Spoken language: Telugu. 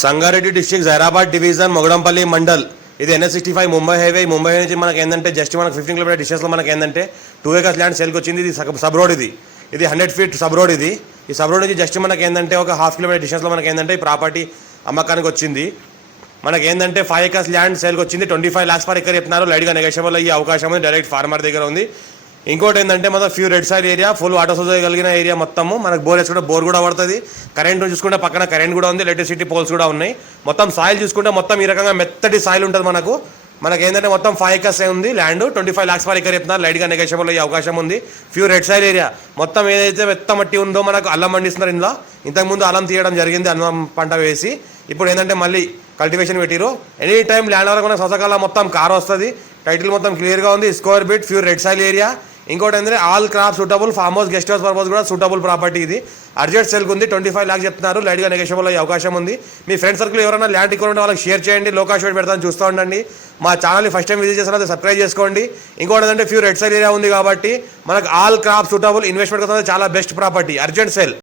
Sangareddy district Zaheerabad division Mogudampally mandal. ఇది NH65 ముంబై హైవే. ముంబై నుంచి మనకి ఏంటంటే జస్ట్ మనకు 15 కిలోమీటర్ డిస్టెన్స్లో మనకి ఏంటంటే 2 acres ల్యాండ్ సేల్కి వచ్చింది. ఇది సబ్ రోడ్. ఇది 100 feet సబ్ రోడ్. ఈ సబ్ రోడ్ నుంచి జస్ట్ మనకి ఏంటంటే ఒక 1/2 kilometer డిస్టెన్స్లో మనకి ఏంటంటే ఈ ప్రాపర్టీ అమ్మకానికి వచ్చింది. మనకి ఏంటంటే 5 acres ల్యాండ్ సేల్కి వచ్చింది. 25 lakhs per acre చెప్తున్నారు. లైట్గా నెగోషియబుల్ అయ్యే అవకాశం ఉంది. డైరెక్ట్ ఫార్మర్ దగ్గర ఉంది. ఇంకోటి ఏంటంటే మొత్తం few red side area, full water source కలిగిన ఏరియా మొత్తము. మనకు బోర్ వేసుకుంటే బోర్ కూడా పడుతుంది. కరెంట్ చూసుకుంటే పక్కన కరెంట్ కూడా ఉంది. ఎలక్ట్రిసిటీ పోల్స్ కూడా ఉన్నాయి. మొత్తం సాయిల్ చూసుకుంటే మొత్తం ఈ రకంగా మెత్తటి సాయిల్ ఉంటుంది. మనకి ఏంటంటే మొత్తం 5 acres ఉంది ల్యాండ్. 25 lakhs per acre చెప్తున్నారు. లైట్గా నెగోషియబుల్ అయ్యే అవకాశం ఉంది. ఫ్యూ రెడ్ సైడ్ ఏరియా మొత్తం ఏదైతే మెత్త మట్టి ఉందో మనకు అల్లం పండిస్తున్నారు. ఇందులో ఇంతకుముందు అల్లం తీయడం జరిగింది, అల్లం పంట వేసి. ఇప్పుడు ఏంటంటే మళ్ళీ కల్టివేషన్ పెట్టిరు. ఎనీ టైం ల్యాండ్ వరకు మనకు సొసకాల మొత్తం కార్ వస్తుంది. టైటిల్ మొత్తం క్లియర్గా ఉంది. Square bit few red సైల్ area. ఇంకోటి ఏంటంటే all crop suitable, farm house, guest house purpose కూడా సూటబుల్ ప్రాపర్టీ. ఇది అర్జెంట్ సేల్కి ఉంది. 25 lakhs చెప్తున్నారు. లైట్గా నెగోషియబుల్ అయ్యే అవకాశం ఉంది. మీ ఫ్రెండ్ సర్కిల్ ఎవరైనా ల్యాండ్ ఎక్కువ ఉంటే వాళ్ళకి షేర్ చేయండి. లోకాష్ పెడతాను, చూస్తూ ఉండండి. మా ఛానల్ని ఫస్ట్ టైం విజిట్ చేసిన సబ్స్క్రైబ్ చేసుకోండి. ఇంకోటి ఏంటంటే ఫ్యూ రెడ్ సైల్ ఏరియా ఉంది కాబట్టి మనకు ఆల్ క్రాప్ సూటబుల్, ఇన్వెస్ట్మెంట్ కోసం చాలా బెస్ట్ ప్రాపర్టీ. Urgent sale.